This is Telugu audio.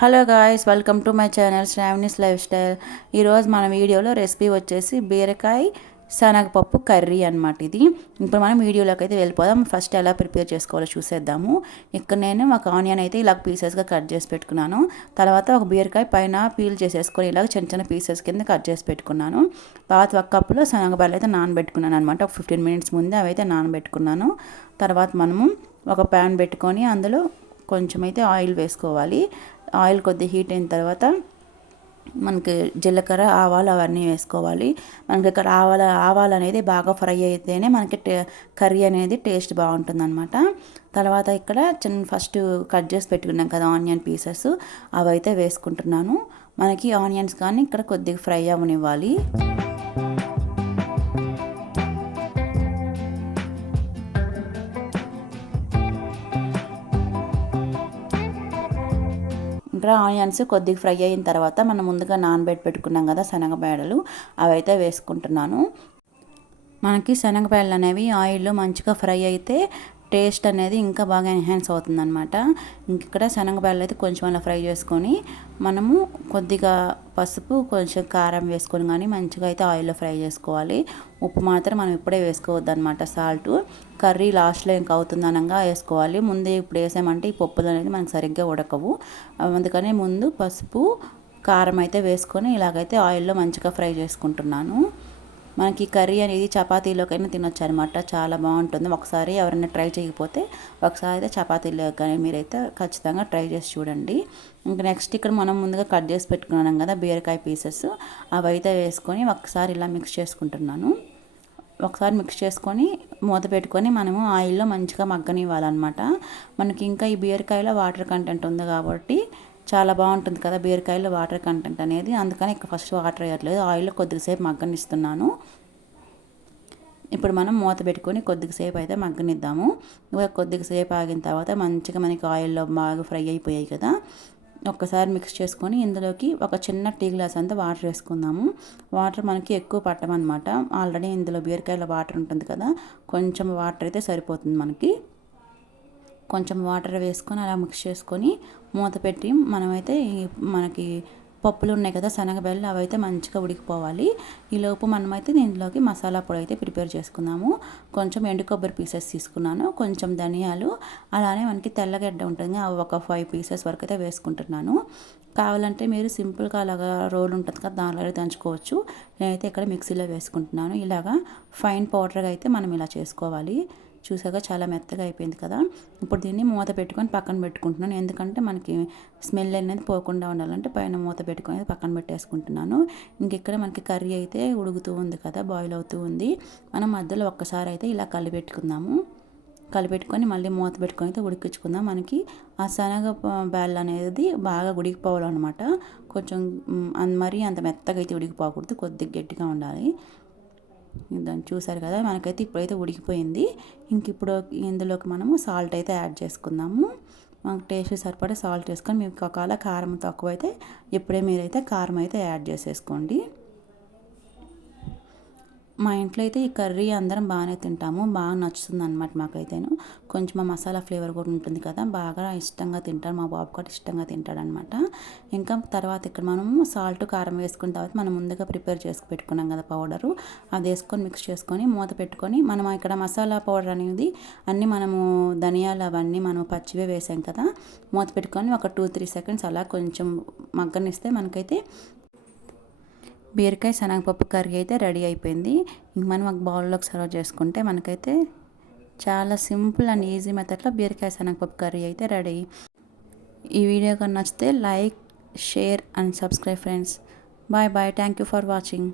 Hello guys welcome to my channel Shravani's life style. ఈరోజు మన వీడియోలో రెసిపీ వచ్చేసి బీరకాయ శనగపప్పు కర్రీ అనమాట ఇది. ఇప్పుడు మనం వీడియోలోకి అయితే వెళ్ళిపోదాం. ఫస్ట్ ఎలా ప్రిపేర్ చేసుకోవాలో చూసేద్దాము. ఇక్కడ నేను ఒక ఆనియన్ అయితే ఇలా పీసెస్గా కట్ చేసి పెట్టుకున్నాను. తర్వాత ఒక బీరకాయ పైన పీల్ చేసేసుకొని ఇలాగ చిన్న చిన్న పీసెస్ కింద కట్ చేసి పెట్టుకున్నాను. తర్వాత ఒక కప్పులో శనగపల్లి అయితే నానబెట్టుకున్నాను అనమాట ఒక ఫిఫ్టీన్ మినిట్స్ ముందే అవి అయితే నానబెట్టుకున్నాను. తర్వాత మనము ఒక ప్యాన్ పెట్టుకొని అందులో కొంచెం అయితే ఆయిల్ వేసుకోవాలి. ఆయిల్ కొద్ది హీట్ అయిన తర్వాత మనకి జీలకర్ర ఆవాలు అవన్నీ వేసుకోవాలి. మనకి ఇక్కడ ఆవాల ఆవాలు అనేది బాగా ఫ్రై అయితేనే మనకి కర్రీ అనేది టేస్ట్ బాగుంటుంది అనమాట తర్వాత ఇక్కడ చిన్న ఫస్ట్ కట్ చేసి పెట్టుకున్నాం కదా ఆనియన్ పీసెస్. అవైతే వేసుకుంటున్నాను. మనకి ఆనియన్స్ కానీ ఇక్కడ కొద్దిగా ఫ్రై అవ్వనివ్వాలి. ఇంకా ఆనియన్స్ కొద్దిగా ఫ్రై అయిన తర్వాత మనం ముందుగా నానబెట్టి పెట్టుకున్నాం కదా శనగబేడలు అవైతే వేసుకుంటున్నాను. మనకి శనగపేడలు అనేవి ఆయిల్లో మంచిగా ఫ్రై అయితే టేస్ట్ అనేది ఇంకా బాగా ఎన్హాన్స్ అవుతుంది అనమాట ఇక్కడ శనగపాయలు అయితే కొంచెం అలా ఫ్రై చేసుకొని మనము కొద్దిగా పసుపు కొంచెం కారం వేసుకొని కానీ మంచిగా అయితే ఆయిల్లో ఫ్రై చేసుకోవాలి. ఉప్పు మాత్రం మనం ఇప్పుడే వేసుకోవద్దు అనమాట సాల్ట్. కర్రీ లాస్ట్లో ఇంకా అవుతుంది అనగా వేసుకోవాలి. ముందే ఇప్పుడు వేసామంటే ఈ పప్పులు అనేది మనకు సరిగ్గా ఉడకవు. అందుకని ముందు పసుపు కారం అయితే వేసుకొని ఇలాగైతే ఆయిల్లో మంచిగా ఫ్రై చేసుకుంటున్నాను. మనకి కర్రీ అనేది చపాతీలోకైనా తినొచ్చు అనమాట చాలా బాగుంటుంది. ఒకసారి ఎవరైనా ట్రై చేయకపోతే ఒకసారి అయితే చపాతీలో కానీ మీరైతే ఖచ్చితంగా ట్రై చేసి చూడండి. ఇంకా నెక్స్ట్ ఇక్కడ మనం ముందుగా కట్ చేసి పెట్టుకున్నాం కదా బీరకాయ పీసెస్. అవి అయితే వేసుకొని ఒకసారి ఇలా మిక్స్ చేసుకుంటున్నాను. ఒకసారి మిక్స్ చేసుకొని మూత పెట్టుకొని మనము ఆయిల్లో మంచిగా మగ్గనివ్వాలన్నమాట. మనకి ఇంకా ఈ బీరకాయలో వాటర్ కంటెంట్ ఉంది కాబట్టి చాలా బాగుంటుంది కదా బీరకాయలో వాటర్ కంటెంట్ అనేది. అందుకని ఇక్కడ ఫస్ట్ వాటర్ వేయట్లేదు. ఆయిల్లో కొద్దిసేపు మగ్గనిస్తున్నాను. ఇప్పుడు మనం మూత పెట్టుకొని కొద్దిసేపు అయితే మగ్గనిద్దాము. కొద్దిసేపు ఆగిన తర్వాత మంచిగా మనకి ఆయిల్లో బాగా ఫ్రై అయిపోయాయి కదా. ఒక్కసారి మిక్స్ చేసుకొని ఇందులోకి ఒక చిన్న టీ గ్లాస్ అంతా వాటర్ వేసుకుందాము. వాటర్ మనకి ఎక్కువ పట్టమన్నమాట. ఆల్రెడీ ఇందులో బీరకాయల వాటర్ ఉంటుంది కదా. కొంచెం వాటర్ అయితే సరిపోతుంది మనకి. కొంచెం వాటర్ వేసుకొని అలా మిక్స్ చేసుకొని మూత పెట్టి మనమైతే మనకి పప్పులు ఉన్నాయి కదా శనగబెల్లు అవి అయితే మంచిగా ఉడికిపోవాలి. ఈలోపు మనమైతే దీంట్లోకి మసాలా పొడి అయితే ప్రిపేర్ చేసుకున్నాము కొంచెం ఎండు కొబ్బరి పీసెస్ తీసుకున్నాను. కొంచెం ధనియాలు అలానే మనకి తెల్లగడ్డ ఉంటుంది అవి ఒక ఫైవ్ పీసెస్ వరకు అయితే వేసుకుంటున్నాను. కావాలంటే మీరు సింపుల్గా అలాగా రోల్ ఉంటుంది కదా దానిలో దంచుకోవచ్చు. నేనైతే ఇక్కడ మిక్సీలో వేసుకుంటున్నాను. ఇలాగా ఫైన్ పౌడర్గా అయితే మనం ఇలా చేసుకోవాలి. చూసాక చాలా మెత్తగా అయిపోయింది కదా. ఇప్పుడు దీన్ని మూత పెట్టుకొని పక్కన పెట్టుకుంటున్నాను. ఎందుకంటే మనకి స్మెల్ అనేది పోకుండా ఉండాలంటే పైన మూత పెట్టుకొని పక్కన పెట్టేసుకుంటున్నాను. ఇంకెక్కడ మనకి కర్రీ అయితే ఉడుకుతూ ఉంది కదా బాయిల్ అవుతూ ఉంది. మనం మధ్యలో ఒక్కసారి అయితే ఇలా కలిపెట్టుకుందాము కలిపెట్టుకొని మళ్ళీ మూత పెట్టుకొని అయితే ఉడికించుకుందాం. మనకి ఆ శనగ బ్యాల్ అనేది బాగా ఉడికిపోవాలన్నమాట. కొంచెం మరీ అంత మెత్తగా అయితే ఉడికిపోకూడదు. కొద్దిగా గట్టిగా ఉండాలి. దాన్ని చూసారు కదా మనకైతే ఇప్పుడైతే ఉడికిపోయింది. ఇంక ఇప్పుడు ఇందులోకి మనము సాల్ట్ అయితే యాడ్ చేసుకుందాము. మనకు టేస్ట్ సరిపడే సాల్ట్ వేసుకొని మీకు ఒకవేళ కారం తక్కువైతే ఇప్పుడే మీరైతే కారం అయితే యాడ్ చేసేసుకోండి. మా ఇంట్లో అయితే ఈ కర్రీ అందరం బాగానే తింటాము. బాగా నచ్చుతుంది అనమాట మాకైతేను. కొంచెం మా మసాలా ఫ్లేవర్ కూడా ఉంటుంది కదా బాగా ఇష్టంగా తింటారు. మా బాబు కూడా ఇష్టంగా తింటాడనమాట ఇంకా తర్వాత ఇక్కడ మనము సాల్ట్ కారం వేసుకున్న తర్వాత మనం ముందుగా ప్రిపేర్ చేసి పెట్టుకున్నాం కదా పౌడరు. అది వేసుకొని మిక్స్ చేసుకొని మూత పెట్టుకొని మనం ఇక్కడ మసాలా పౌడర్ అనేది అన్నీ మనము ధనియాలు అవన్నీ మనం పచ్చివే వేసాం కదా మూత పెట్టుకొని ఒక టూ త్రీ సెకండ్స్ అలా కొంచెం మగ్గనిస్తే మనకైతే బీరకాయ శనగపప్పు కర్రీ అయితే రెడీ అయిపోయింది. ఇంక మనం ఒక బౌల్లోకి సర్వ్ చేసుకుంటే మనకైతే చాలా సింపుల్ అండ్ ఈజీ మెథడ్లో బీరకాయ శనగపప్పు కర్రీ అయితే రెడీ. ఈ వీడియో కన్నా నచ్చితే like share and subscribe friends. Bye bye. Thank you for watching.